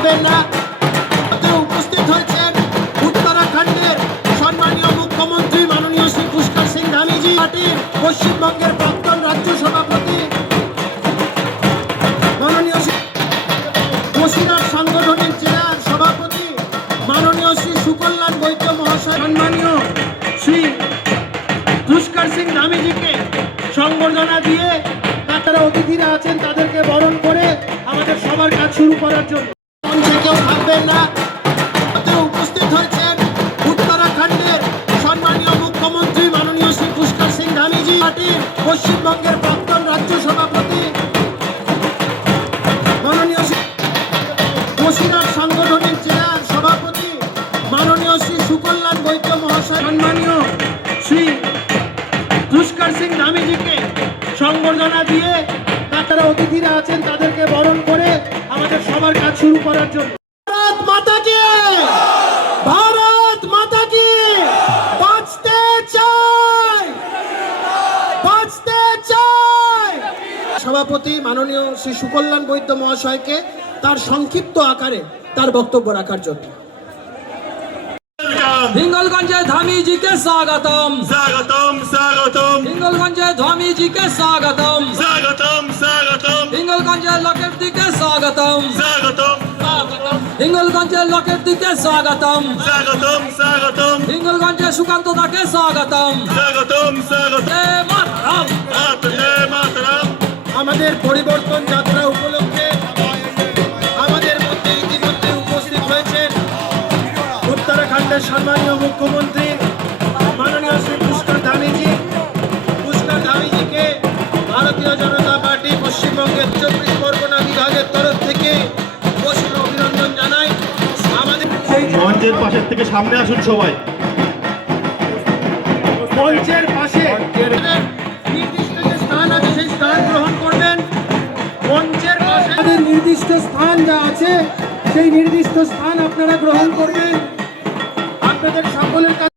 থাকবেন না। উপস্থিত হয়েছেন উত্তরাখণ্ডের সম্মানীয় মুখ্যমন্ত্রী মাননীয় শ্রী পুষ্কর সিং ধামিজি, পার্টির পশ্চিমবঙ্গের প্রাক্তন রাজ্য সভাপতি মাননীয় শ্রী বসিরহাট সাংগঠনিক জেলার সভাপতি মাননীয় শ্রী সুকল্যাণ বৈদ্য মহাশয়, সম্মানীয় শ্রী পুষ্কর সিং ধামিজিকে সংবর্ধনা দিয়ে তারা অতিথিরা আছেন তাদেরকে বরণ করে আমাদের সবার কাজ শুরু করার জন্য মঞ্চে কেউ থাকবেন না। উপস্থিত হয়েছেন উত্তরাখণ্ডের সম্মানীয় মুখ্যমন্ত্রী মাননীয় শ্রী পুষ্কর সিং ধামিজি, পার্টির পশ্চিমবঙ্গের প্রাক্তন রাজ্য সভাপতি মাননীয় শ্রী বসিরহাট সাংগঠনিক জেলার সভাপতি মাননীয় শ্রী সুকল্যাণ বৈদ্য মহাশয়, সম্মানীয় শ্রী পুষ্কর সিং ধামিজিকে সংবর্ধনা দিয়ে তারা অতিথিরা আছেন তাদেরকে বরণ করে আমাদের সবার কাজ শুরু করার জন্য। ভারত মাতা কি, ভারত মাতা কি, বাঁচতে চাই, বাঁচতে চাই। সভাপতি মাননীয় শ্রী সুকল্যাণ বৈদ্য মহাশয়কে তার সংক্ষিপ্ত আকারে তার বক্তব্য রাখার জন্য। हिंगलगंज धामी जी के स्वागतम स्वागतम स्वागतम हिंगलगंज धामी जी के स्वागतम स्वागतम स्वागतम हिंगलगंज लकेट दी के स्वागतम स्वागतम हिंगलगंज लकेट दी के स्वागतम स्वागतम स्वागतम हिंगलगंज सुकांत दा के स्वागतम स्वागतम स्वागतम जय मातरम जय मातरम। আমাদের পরিবর্তন যাত্রা উপলক্ষে আমাদের মধ্যে ইতিমধ্যে উপস্থিত হয়েছেন উত্তরাখণ্ডের সম্মানীয় মুখ্যমন্ত্রী মাননীয় শ্রী পুষ্কর ধামিজি। পুষ্কর ধামিজিকে ভারতীয় জনতা পার্টি পশ্চিমবঙ্গের 24 পরগনা বিভাগের তরফ থেকে বসির অভিনন্দন জানাই। আমাদের মঞ্চের পাশের থেকে সামনে আসুন সবাই। মঞ্চের পাশে নির্দিষ্ট যে স্থান আছে সেই স্থান গ্রহণ করবেন। মঞ্চের পাশে আমাদের নির্দিষ্ট স্থান যা আছে সেই নির্দিষ্ট স্থান আপনারা গ্রহণ করবেন। আপনাদের সকলের কাছে